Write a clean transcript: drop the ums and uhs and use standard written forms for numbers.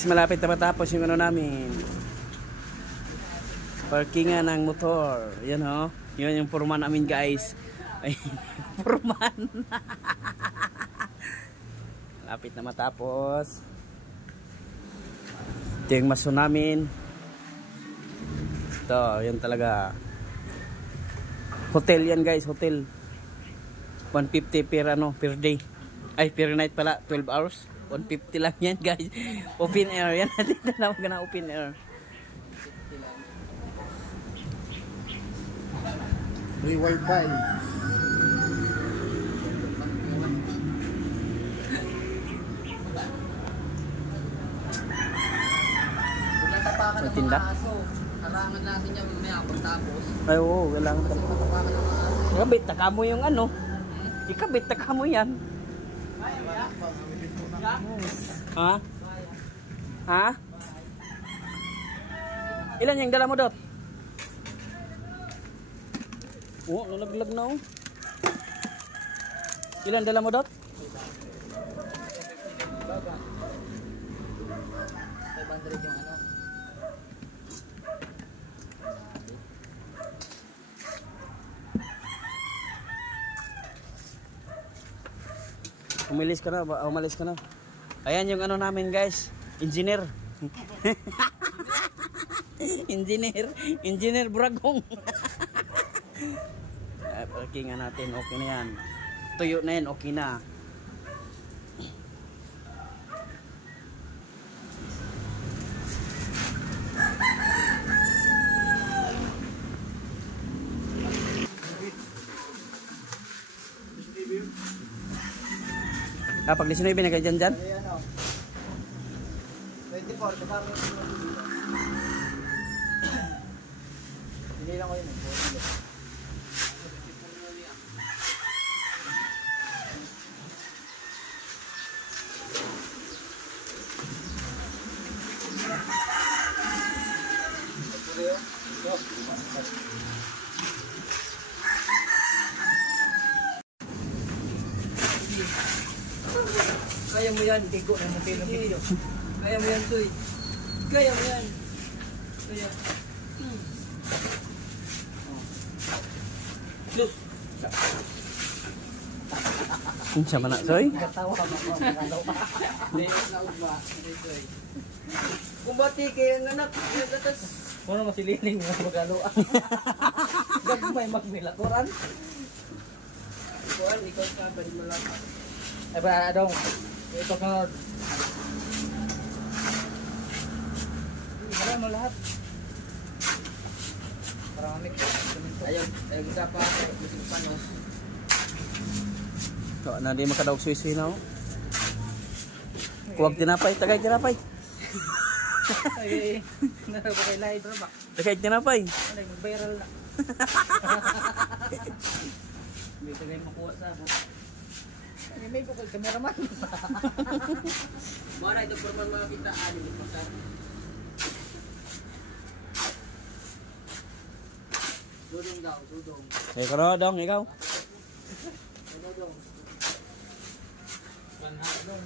Malapit na matapos yung ano namin. Parkingan ng motor. Yan ho. Yun yung purman namin guys. Ay, purman. Malapit na matapos. Ito yung maso namin. Ito, yun talaga. Hotel yan guys, hotel. 150 per ano, per day. Ay, per night pala, 12 hours. 150 lang yan guys. Open air yan. Natin na naman na open air. Free wifi. Magtinda? Harangan natin yan mamaya pagtapos. Ay oo, kailangan ka. Ikabit, taka mo yung ano. Ikabit, taka mo yan. Ha? Ha? Ilan yung dala mo dot? Oh, nalaglag na oh. Ilan dala mo dot? 500 yung ano. Umalis ka na ba? Umalis ka na. Ayan yung ano namin guys. Engineer. Engineer Bragong. Parkingan natin. Okay na yan. Tuyo na yan. Okay na. Pag 19 na kayo dyan? 24, hindi lang ko yun. Kaya mo yan, tigo na mo video. Kaya mo yan, Soy. Kaya mo yan. Kaya. Sus. Siya man na, Soy? Katawa ka mo. Hindi, naog ba? Hindi, Soy. Kumbati kayo ang anak. Ano masililing mo magaluan. Gagmay magmilakuran. Kuan, ikaw ka ba di malaka? Ay ba, adong. Ito ka. Wala mo lahat. Parang amik. Ayaw, kita pa. Ayaw, panos. So, na di makadaog suy-suy na oh. Kuwag tinapay, tagay tinapay. Ay, nara ba kay live ba? Tagay tinapay. Ano, mag-viral na. Hindi tagay makuha sa ako. Ay, may bukal cameraman. Wala ito formal mga kitaan ni pasar. Dudong daw, dudong. Eh, karo dong, ikaw. Dudong. Panha dong.